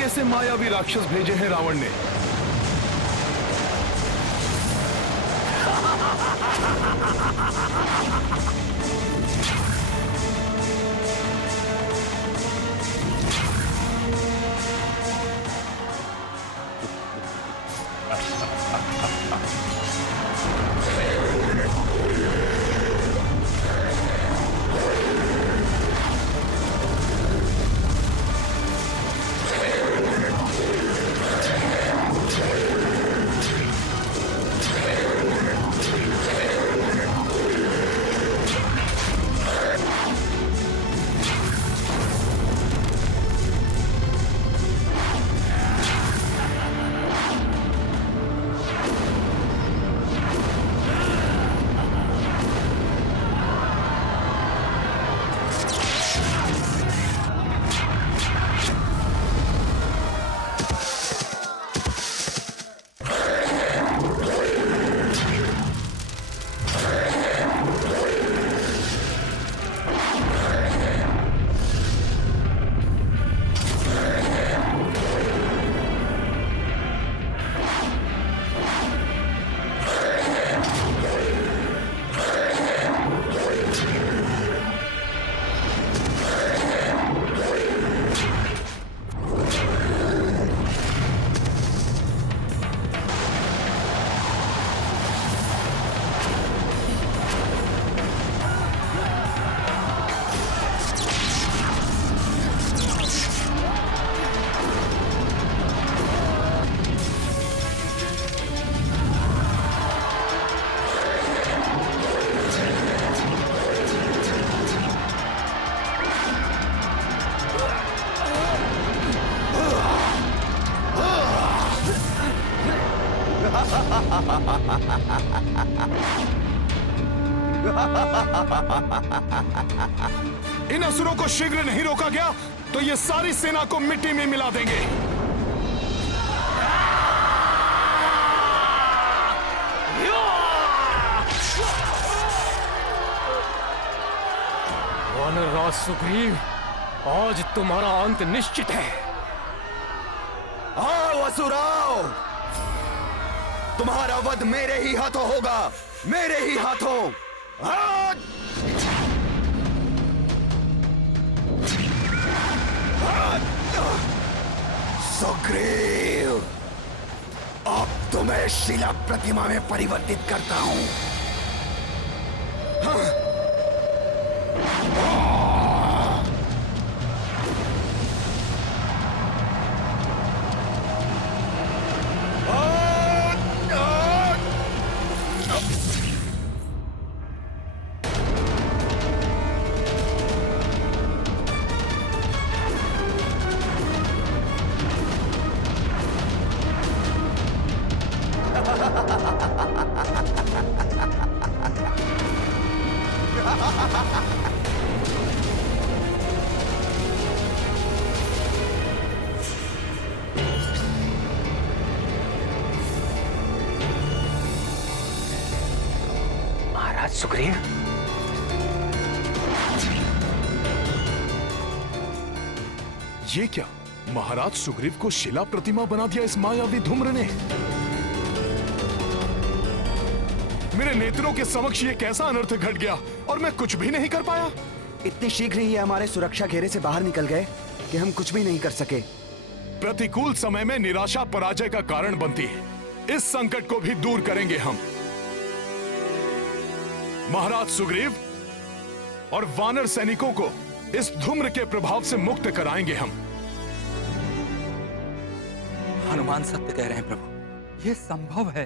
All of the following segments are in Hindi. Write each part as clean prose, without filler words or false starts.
कैसे मायावी राक्षस भेजे हैं रावण ने? इन असुरों को शीघ्र नहीं रोका गया तो ये सारी सेना को मिट्टी में मिला देंगे। वानरराज सुग्रीव, आज तुम्हारा अंत निश्चित है। आओ असुराओ, तुम्हारा वध मेरे ही हाथों होगा, मेरे ही हाथों। सुग्रीव, अब तुम्हें शिला प्रतिमा में परिवर्तित करता हूं। महाराज सुग्रीव, ये क्या? महाराज सुग्रीव को शिला प्रतिमा बना दिया इस मायावी धूम्र ने। मेरे नेत्रों के समक्ष ये कैसा अनर्थ घट गया और मैं कुछ भी नहीं कर पाया। इतनी शीघ्र ही हमारे सुरक्षा घेरे से बाहर निकल गए कि हम कुछ भी नहीं कर सके। प्रतिकूल समय में निराशा पराजय का कारण बनती है। इस संकट को भी दूर करेंगे हम। महाराज सुग्रीव और वानर सैनिकों को इस धूम्र के प्रभाव से मुक्त कराएंगे हम। हनुमान सत्य कह रहे हैं प्रभु, यह संभव है।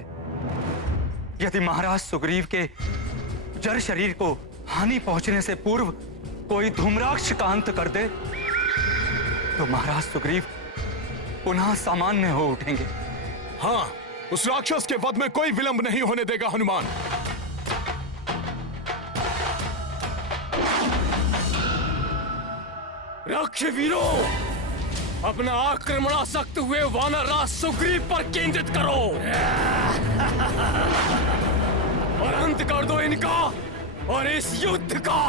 यदि महाराज सुग्रीव के जड़ शरीर को हानि पहुंचने से पूर्व कोई धूम्राक्ष का अंत कर दे तो महाराज सुग्रीव पुनः सामान्य हो उठेंगे। हाँ, उस राक्षस के वध में कोई विलंब नहीं होने देगा हनुमान। रक्षवीरों, अपना आक्रमणासक्त हुए वानरराज सुग्रीव पर केंद्रित करो और अंत कर दो इनका और इस युद्ध का।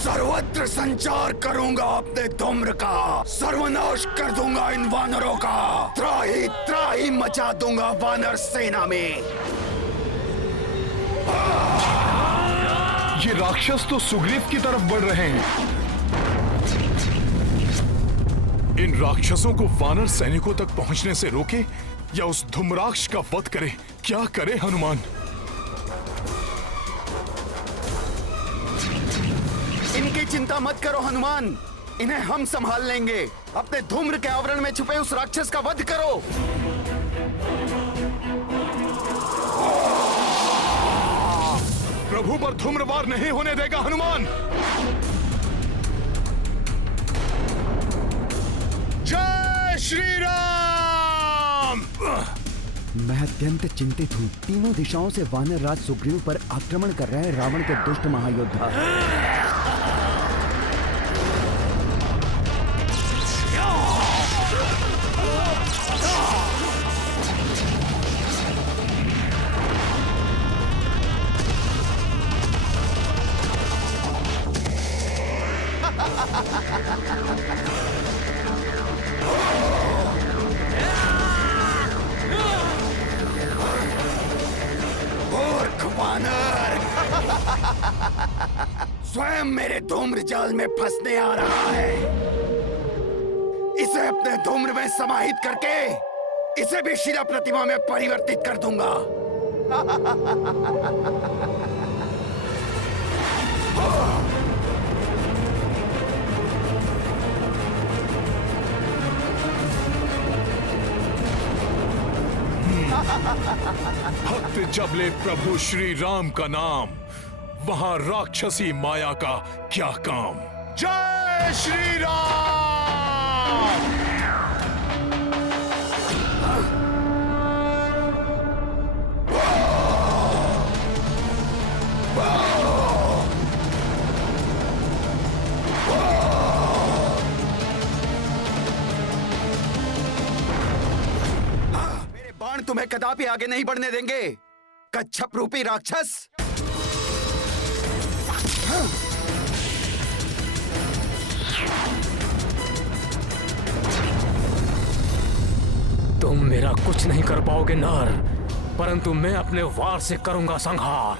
सर्वत्र संचार करूंगा अपने धूम्र का, सर्वनाश कर दूंगा इन वानरों का, त्राही त्राही मचा दूंगा वानर सेना में। ये राक्षस तो सुग्रीव की तरफ बढ़ रहे हैं। इन राक्षसों को वानर सैनिकों तक पहुंचने से रोके या उस धूम्राक्ष का वध करे, क्या करे हनुमान? इनकी चिंता मत करो हनुमान, इन्हें हम संभाल लेंगे। अपने धूम्र के आवरण में छुपे उस राक्षस का वध करो। प्रभु पर धूम्रवार नहीं होने देगा हनुमान। जय श्री राम। मैं अत्यंत चिंतित हूँ। तीनों दिशाओं से वानर राज सुग्रीव पर आक्रमण कर रहे हैं रावण के दुष्ट महायोद्धा। मूर्ख वानर स्वयं मेरे धूम्र जाल में फंसने आ रहा है। इसे अपने धूम्र में समाहित करके इसे भी शिला प्रतिमा में परिवर्तित कर दूंगा। भक्त जब ले प्रभु श्री राम का नाम, वहां राक्षसी माया का क्या काम। जय श्री राम। बाण तुम्हें कदापि आगे नहीं बढ़ने देंगे, कच्छप रूपी राक्षस। तुम मेरा कुछ नहीं कर पाओगे नर, परंतु मैं अपने वार से करूंगा संहार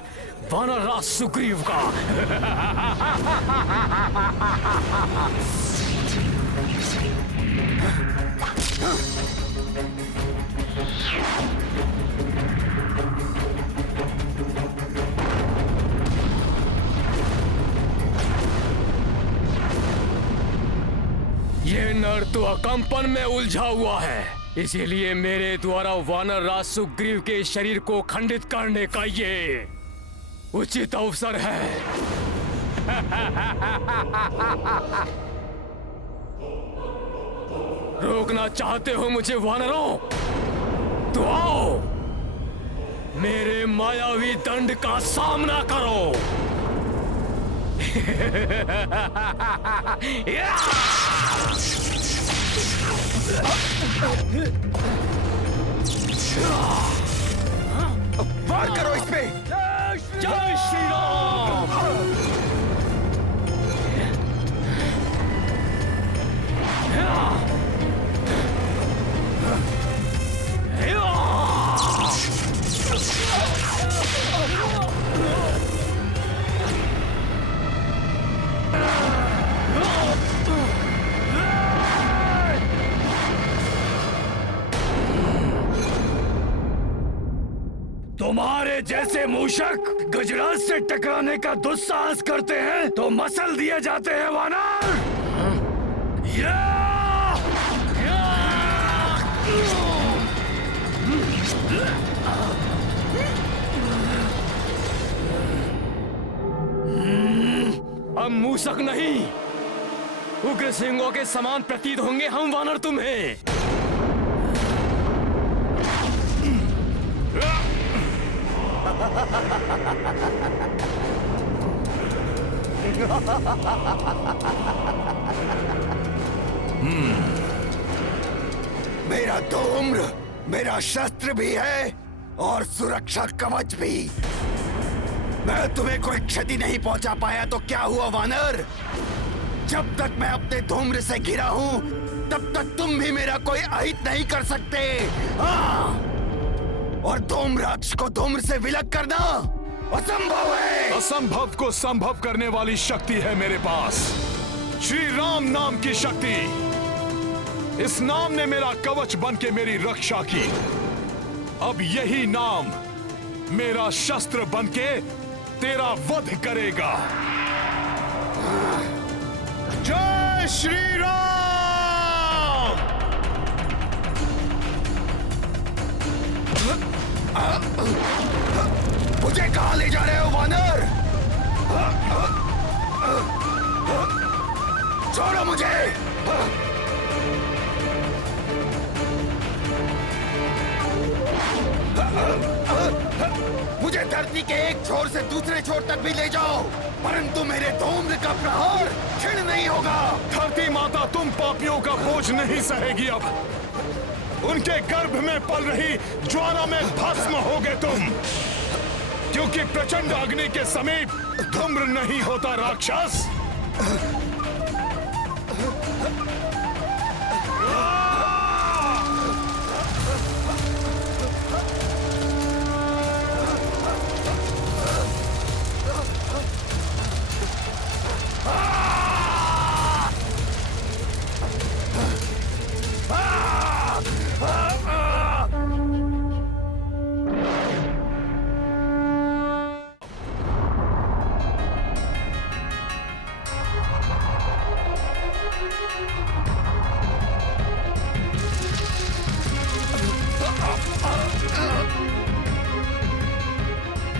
वानर राज सुग्रीव का। ये नर तो अकंपन में उलझा हुआ है, इसीलिए मेरे द्वारा वानर राज सुग्रीव के शरीर को खंडित करने का ये उचित अवसर है। रोकना चाहते हो मुझे वानरों? तो आओ, मेरे मायावी दंड का सामना करो। वार करो इस पे। जय श्री राम। तुम्हारे जैसे मूषक गजराज से टकराने का दुस्साहस करते हैं तो मसल दिए जाते हैं वानर। या! या! हम मूसक नहीं, उग्र सिंहों के समान प्रतीत होंगे हम वानर तुम्हें। मेरा धूम्र मेरा शस्त्र भी है और सुरक्षा कवच भी। मैं तुम्हें कोई क्षति नहीं पहुंचा पाया तो क्या हुआ वानर? जब तक मैं अपने धूम्र से घिरा हूं तब तक तुम भी मेरा कोई अहित नहीं कर सकते। हाँ! और धूम्राक्ष को धूम्र से विलग करना असंभव है। असंभव को संभव करने वाली शक्ति है मेरे पास, श्री राम नाम की शक्ति। इस नाम ने मेरा कवच बन के मेरी रक्षा की। अब यही नाम मेरा शस्त्र बन के तेरा वध करेगा। जय श्री राम। मुझे कहां ले जा रहे हो वानर? छोड़ो मुझे। मुझे धरती के एक छोर से दूसरे छोर तक भी ले जाओ, परंतु मेरे धूम्र का प्रहार क्षीण नहीं होगा। धरती माता तुम पापियों का बोझ नहीं सहेगी। अब उनके गर्भ में पल रही ज्वाला में भस्म होगे तुम, क्योंकि प्रचंड अग्नि के समीप धूम्र नहीं होता राक्षस।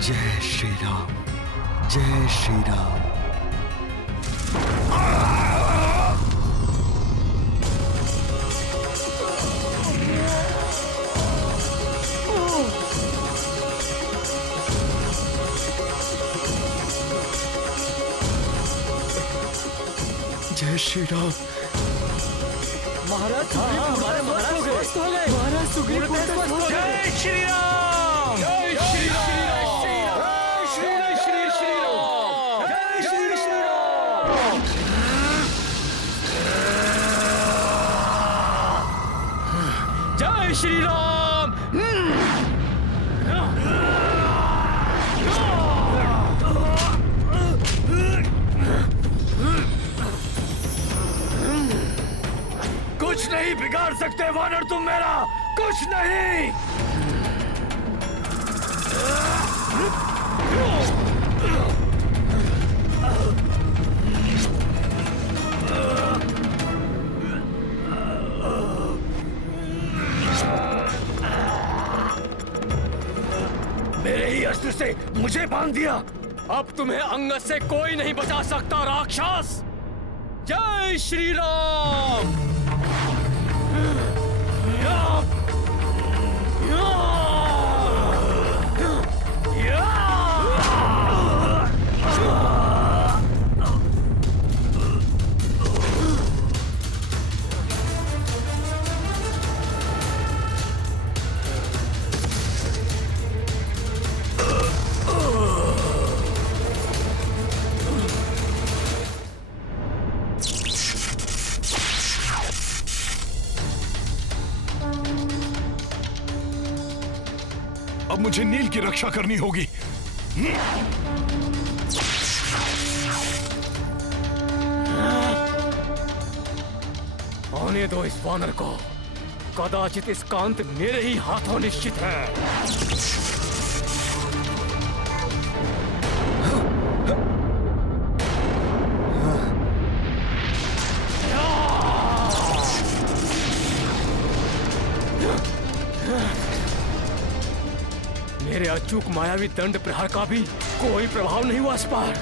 जय श्री राम, जय श्री राम। जय श्री राम। महाराज हमारे महाराज स्वस्थ हो गए। महाराज सुग्रीव स्वस्थ हो गए। जय श्री राम, जय श्री राम, जय श्री राम, जय श्री राम। जय श्री राम। कुछ नहीं बिगाड़ सकते वानर तुम मेरा, कुछ नहीं। मेरे ही अस्त्र से मुझे बांध दिया। अब तुम्हें अंगद से कोई नहीं बचा सकता राक्षस। जय श्री राम। अब मुझे नील की रक्षा करनी होगी। आने दो इस वानर को, कदाचित इसका अंत मेरे ही हाथों निश्चित है। मेरे अचूक मायावी दंड प्रहार का भी कोई प्रभाव नहीं हुआ इस पार।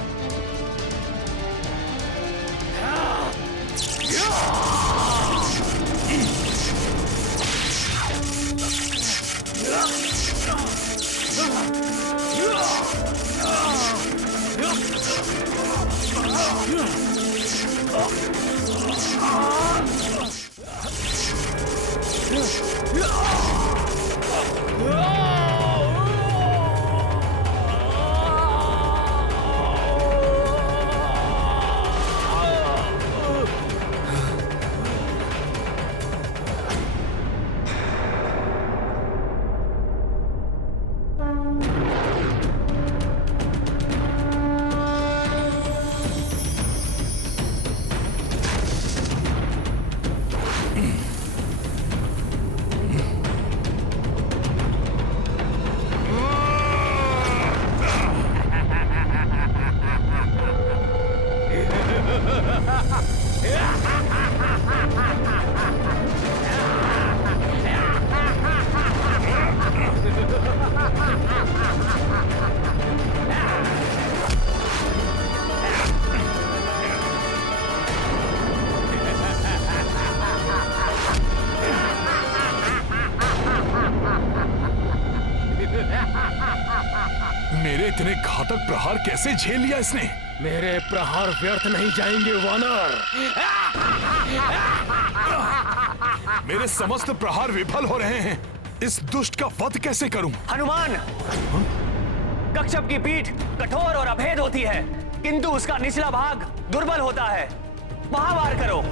मेरे इतने घातक प्रहार कैसे झेल लिया इसने? मेरे प्रहार व्यर्थ नहीं जाएंगे वानर। मेरे समस्त प्रहार विफल हो रहे हैं। इस दुष्ट का वध कैसे करूं? हनुमान, कच्छप की पीठ कठोर और अभेद होती है, किंतु उसका निचला भाग दुर्बल होता है। वहां वार करो।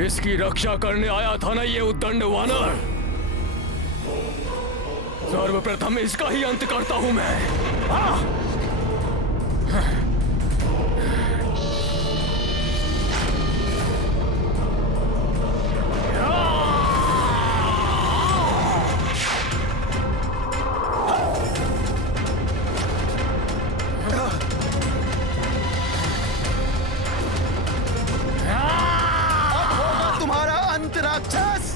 इसकी रक्षा करने आया था ना ये उद्दंड वानर। सर्वप्रथम इसका ही अंत करता हूं मैं। तुम्हारा अंत राक्षस।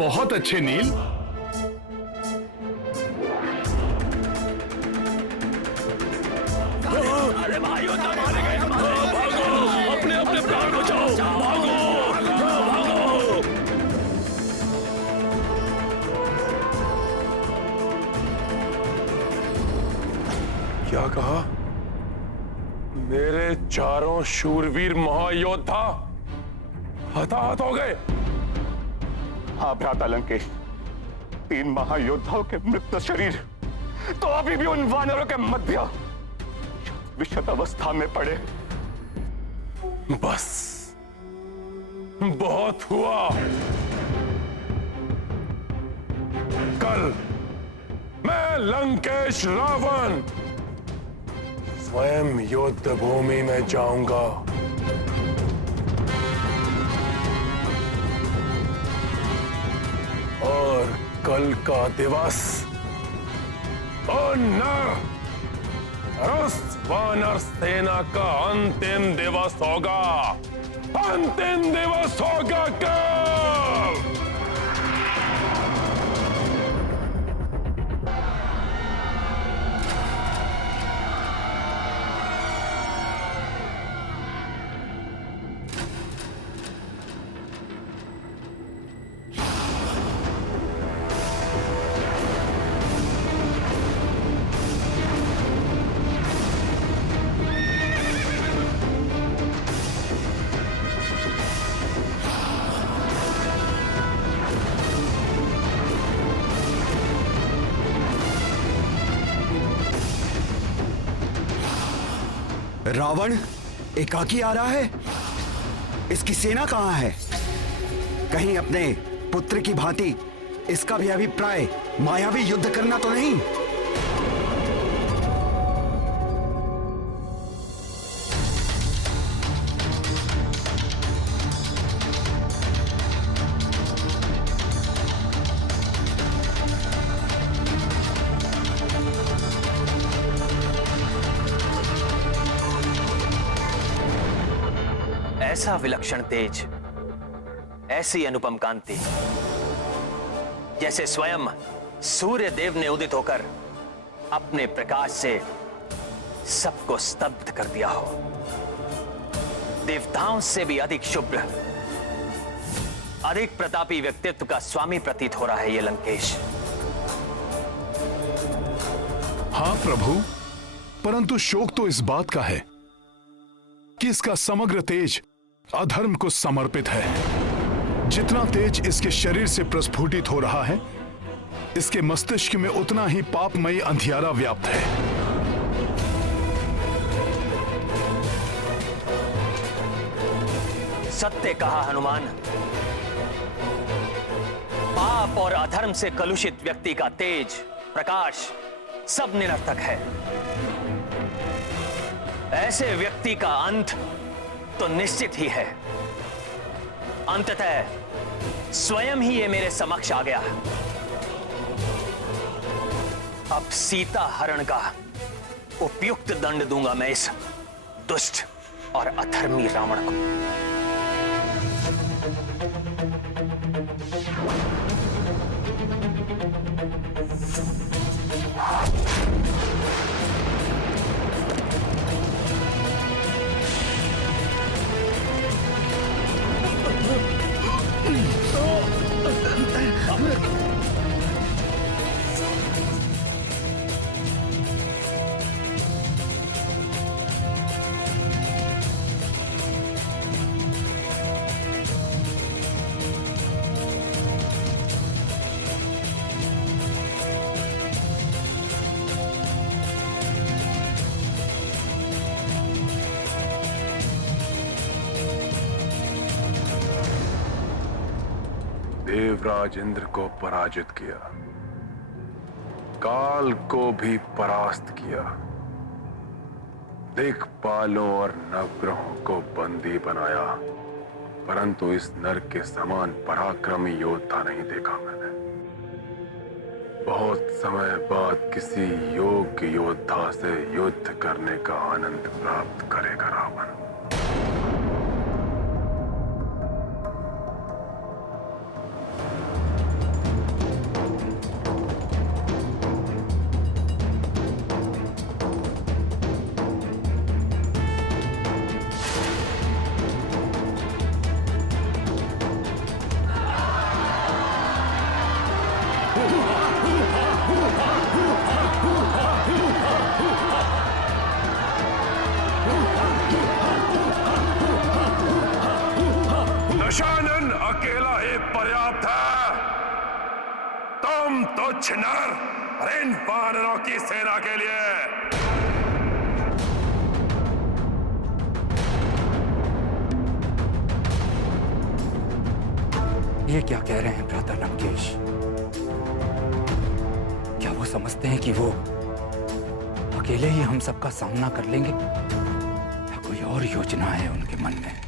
बहुत अच्छे नील। अरे भाइयों, मारे गए हमारे। भागो, अपने अपने प्राण बचाओ। भागो, भागो। क्या कहा? मेरे चारों शूरवीर महायोद्धा हताहत हो गए। हाँ भ्राता लंकेश, 3 महायोद्धाओं के मृत शरीर तो अभी भी उन वानरों के मध्य विशद अवस्था में पड़े। बस बहुत हुआ। कल मैं लंकेश रावण स्वयं युद्ध भूमि में जाऊंगा। और कल का दिवस उन वानर सेना का अंतिम दिवस होगा। अंतिम दिवस होगा कल। रावण एकाकी आ रहा है। इसकी सेना कहां है? कहीं अपने पुत्र की भांति इसका भी अभिप्राय मायावी युद्ध करना तो नहीं? ऐसा विलक्षण तेज, ऐसी अनुपम कांति, जैसे स्वयं सूर्य देव ने उदित होकर अपने प्रकाश से सबको स्तब्ध कर दिया हो। देवताओं से भी अधिक शुभ्र, अधिक प्रतापी व्यक्तित्व का स्वामी प्रतीत हो रहा है ये लंकेश। हाँ प्रभु, परंतु शोक तो इस बात का है कि इसका समग्र तेज अधर्म को समर्पित है। जितना तेज इसके शरीर से प्रस्फुटित हो रहा है, इसके मस्तिष्क में उतना ही पापमयी अंधियारा व्याप्त है। सत्य कहा हनुमान। पाप और अधर्म से कलुषित व्यक्ति का तेज, प्रकाश सब निरर्थक है। ऐसे व्यक्ति का अंत तो निश्चित ही है। अंततः स्वयं ही ये मेरे समक्ष आ गया। अब सीता हरण का उपयुक्त दंड दूंगा मैं इस दुष्ट और अधर्मी रावण को। देवराज इंद्र को पराजित किया, काल को भी परास्त किया, दिक्पालों और नवग्रहों को बंदी बनाया, परंतु इस नर के समान पराक्रमी योद्धा नहीं देखा मैंने। बहुत समय बाद किसी योग्य योद्धा से युद्ध करने का आनंद प्राप्त करेगा रावण। दशानन अकेला ही पर्याप्त है। तुम तुच्छ नर इन वानरों की सेना के लिए। ये क्या कह रहे हैं भ्राता लंकेश? क्या वो समझते हैं कि वो अकेले ही हम सबका सामना कर लेंगे, या कोई और योजना है उनके मन में?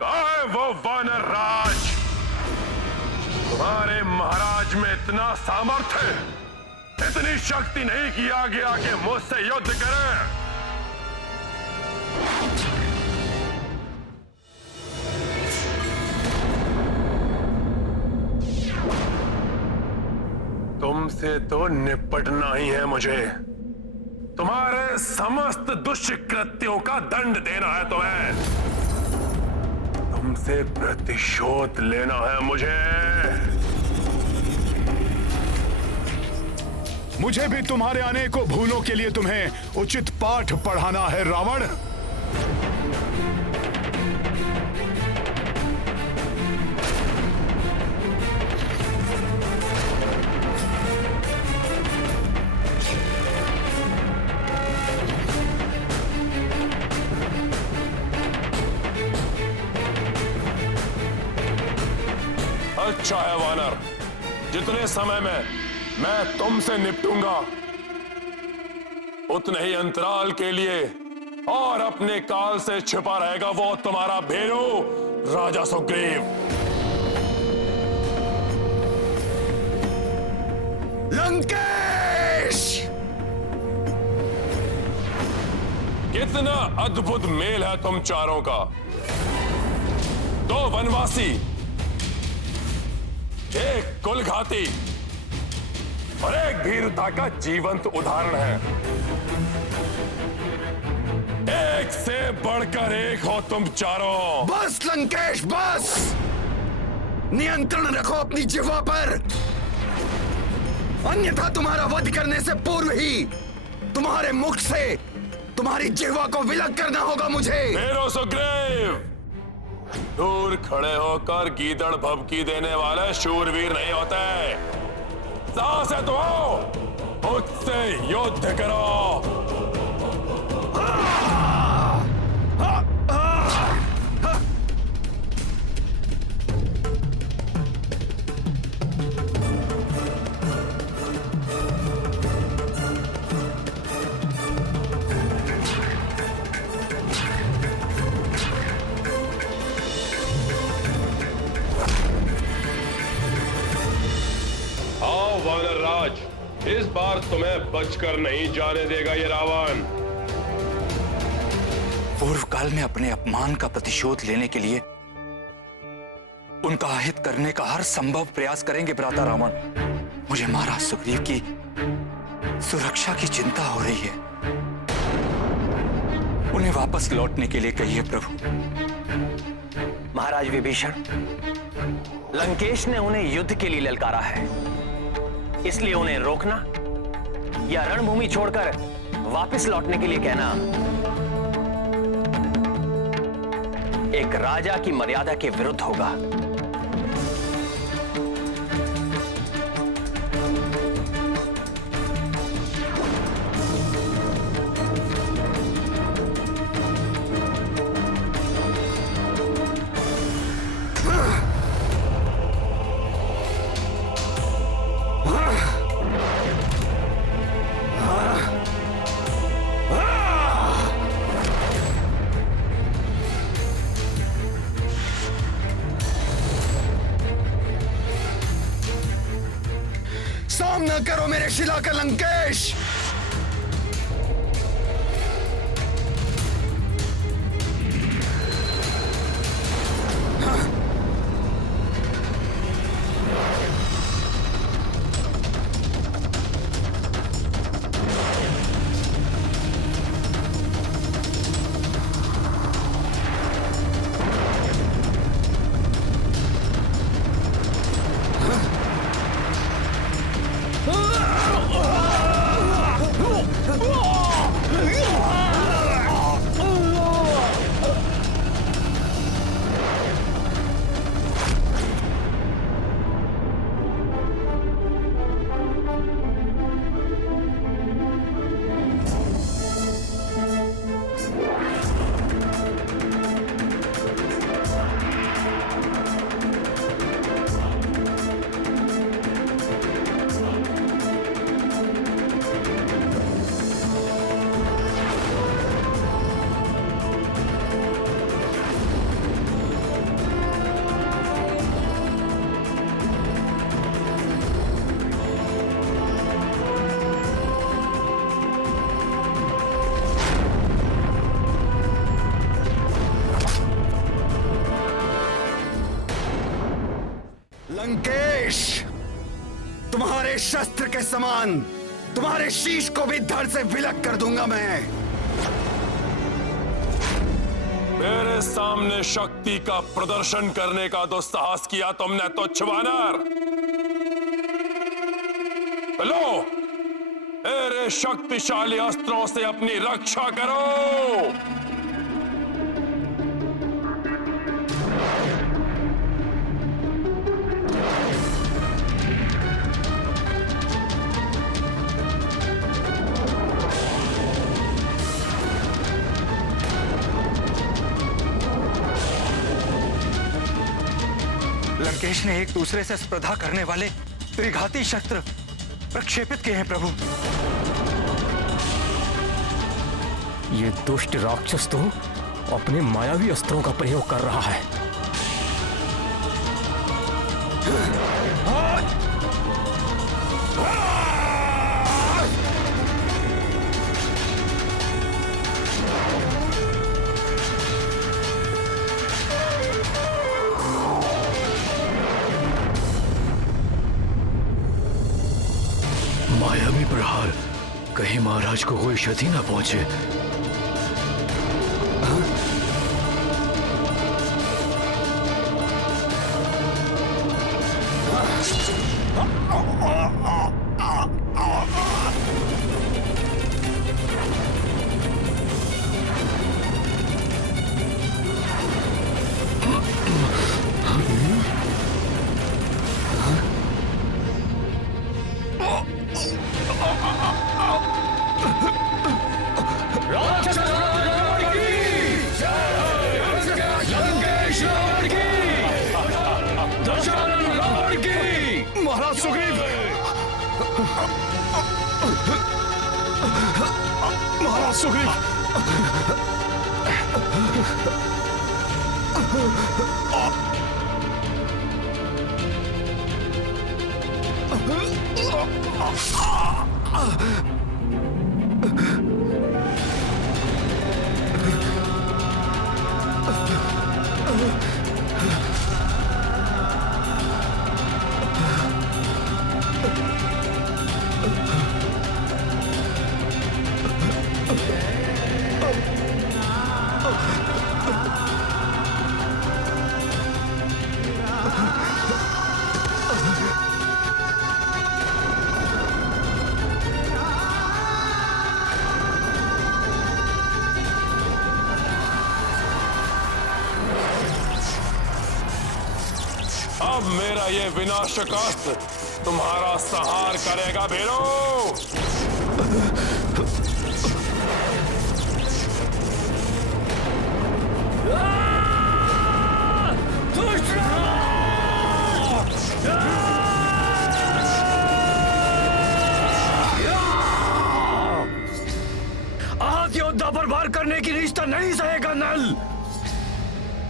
कहाँ है वो वानर राज? तुम्हारे महाराज में इतना सामर्थ्य, इतनी शक्ति नहीं कि आगे आके मुझसे युद्ध करें। तुमसे तो निपटना ही है मुझे। तुम्हारे समस्त दुष्कृत्यों का दंड देना है तुम्हें। तुमसे प्रतिशोध लेना है मुझे। मुझे भी तुम्हारे अनेकों भूलों के लिए तुम्हें उचित पाठ पढ़ाना है रावण। अच्छा है वानर, जितने समय में मैं तुमसे निपटूंगा उतने ही अंतराल के लिए और अपने काल से छिपा रहेगा वो तुम्हारा भेरू राजा सुग्रीव। लंकेश! कितना अद्भुत मेल है तुम चारों का। दो वनवासी, एक कुलघाती और एक भीरुता का जीवंत उदाहरण है। एक से बढ़कर एक हो तुम चारों। बस लंकेश बस! नियंत्रण रखो अपनी जिह्वा पर, अन्यथा तुम्हारा वध करने से पूर्व ही तुम्हारे मुख से तुम्हारी जिह्वा को विलग करना होगा मुझे। मेरो सुग्रीव, दूर खड़े होकर गीदड़ भभकी देने वाले शूरवीर नहीं होते। साहस है तो आओ, मुझसे युद्ध करो। वानर राज, इस बार तुम्हें बचकर नहीं जाने देगा ये रावण। पूर्व काल में अपने अपमान का प्रतिशोध लेने के लिए उनका अहित करने का हर संभव प्रयास करेंगे भ्राता रावण। मुझे महाराज सुग्रीव की सुरक्षा की चिंता हो रही है। उन्हें वापस लौटने के लिए कहिए प्रभु। महाराज विभीषण, लंकेश ने उन्हें युद्ध के लिए ललकारा है, इसलिए उन्हें रोकना या रणभूमि छोड़कर वापस लौटने के लिए कहना एक राजा की मर्यादा के विरुद्ध होगा। सामना करो मेरे शिला का लंकेश। लंकेश, तुम्हारे शस्त्र के समान तुम्हारे शीश को भी धड़ से विलग कर दूंगा मैं। मेरे सामने शक्ति का प्रदर्शन करने का दुस्साहस किया तुमने तुच्छ वानर। लो, मेरे शक्तिशाली अस्त्रों से अपनी रक्षा करो। लंकेश ने एक दूसरे से स्पर्धा करने वाले त्रिघाती शस्त्र प्रक्षेपित किए हैं प्रभु। ये दुष्ट राक्षस तो अपने मायावी अस्त्रों का प्रयोग कर रहा है। मायावी प्रहार, कहीं महाराज को कोई क्षति न पहुंचे। महाराज सुग्रीव, महाराज सुग्रीव, अब मेरा ये विनाशक अस्त्र तुम्हारा संहार करेगा भीरो। आहत योद्धा पर वार करने की रिश्ता नहीं सहेगा नल।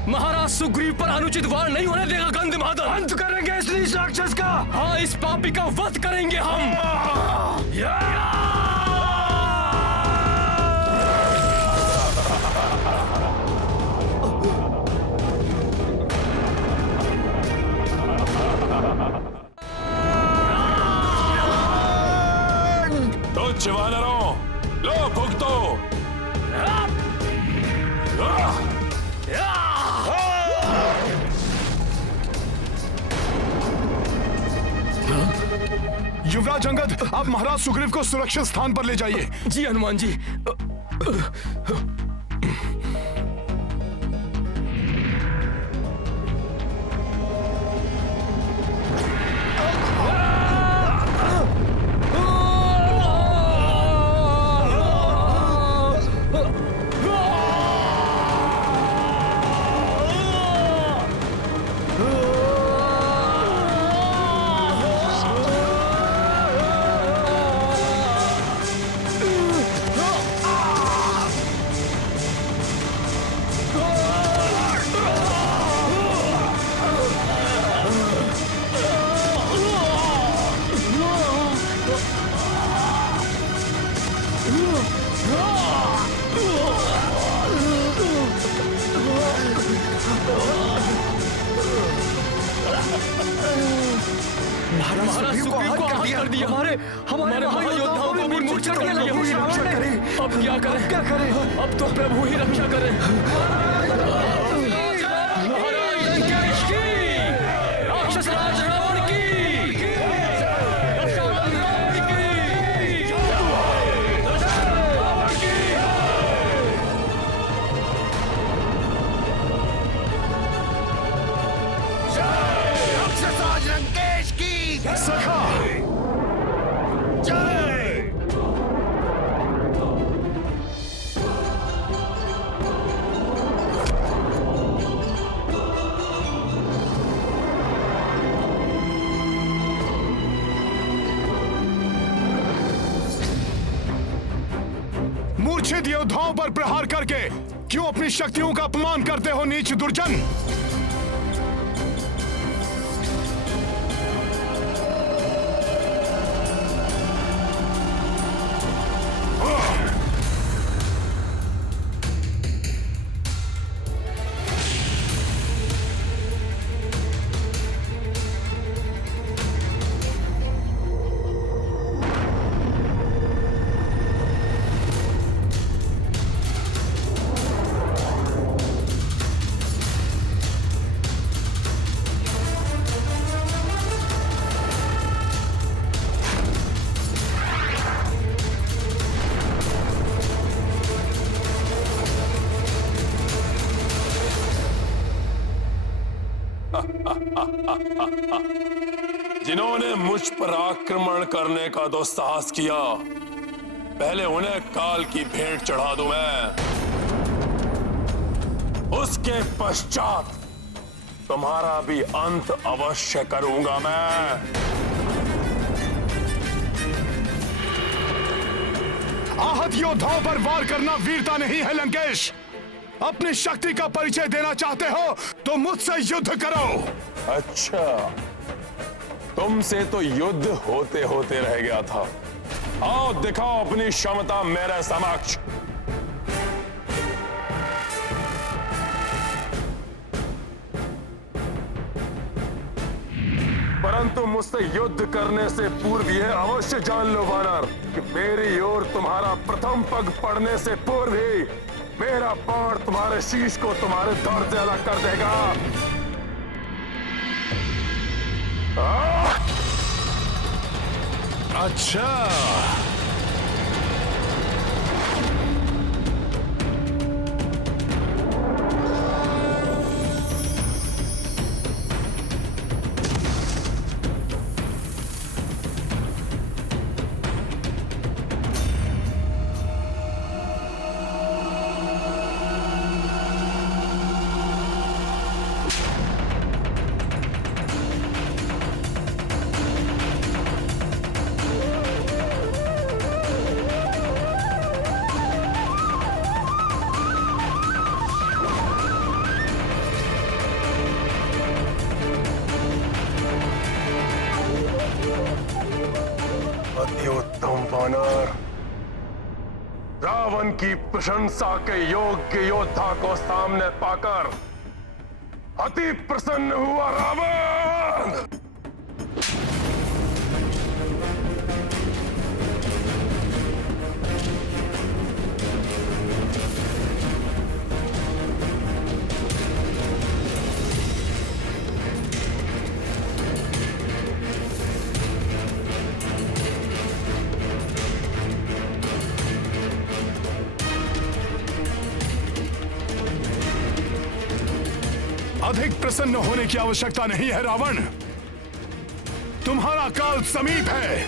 महाराज सुग्रीव पर अनुचित वार नहीं होने देगा गंधमादन। अंत करेंगे इस नीच राक्षस का। हाँ, इस पापी का वध करेंगे हम। तुच्छ वानरों, लो भुगतो। युवराज अंगद, आप महाराज सुग्रीव को सुरक्षित स्थान पर ले जाइए। जी हनुमान जी। महाराज सुग्रीव को हत कर दिया। हमारे महायोद्धाओं को भी मूर्छित कर दिया। अब क्या करें? अब तो प्रभु ही रक्षा करें। महाराज लंकेश की, राक्षस राज रावण की, राक्षसराज लंकेश की सखा मूर्छित योद्धाओं पर प्रहार करके क्यों अपनी शक्तियों का अपमान करते हो नीच दुर्जन? जिन्होंने मुझ पर आक्रमण करने का दुस्साहस किया, पहले उन्हें काल की भेंट चढ़ा दूं मैं। उसके पश्चात तुम्हारा भी अंत अवश्य करूंगा मैं। आहत योद्धाओं पर वार करना वीरता नहीं है लंकेश। अपनी शक्ति का परिचय देना चाहते हो तो मुझसे युद्ध करो। अच्छा, तुमसे तो युद्ध होते होते रह गया था। आओ दिखाओ अपनी क्षमता मेरे समक्ष। परंतु मुझसे युद्ध करने से पूर्व यह अवश्य जान लो वानर कि मेरी ओर तुम्हारा प्रथम पग पड़ने से पूर्व ही मेरा बाण तुम्हारे शीश को तुम्हारे दर से अलग कर देगा। अच्छा, अति उत्तम वानर। रावण की प्रशंसा के योग्य योद्धा को सामने पाकर अति प्रसन्न हुआ रावण। अधिक प्रसन्न होने की आवश्यकता नहीं है रावण। तुम्हारा काल समीप है,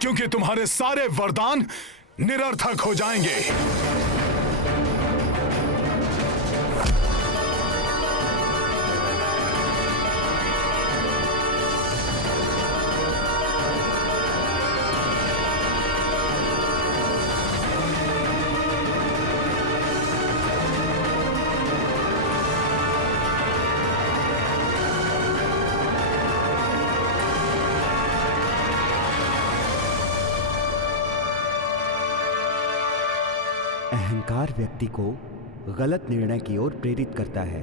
क्योंकि तुम्हारे सारे वरदान निरर्थक हो जाएंगे। अहंकार व्यक्ति को गलत निर्णय की ओर प्रेरित करता है।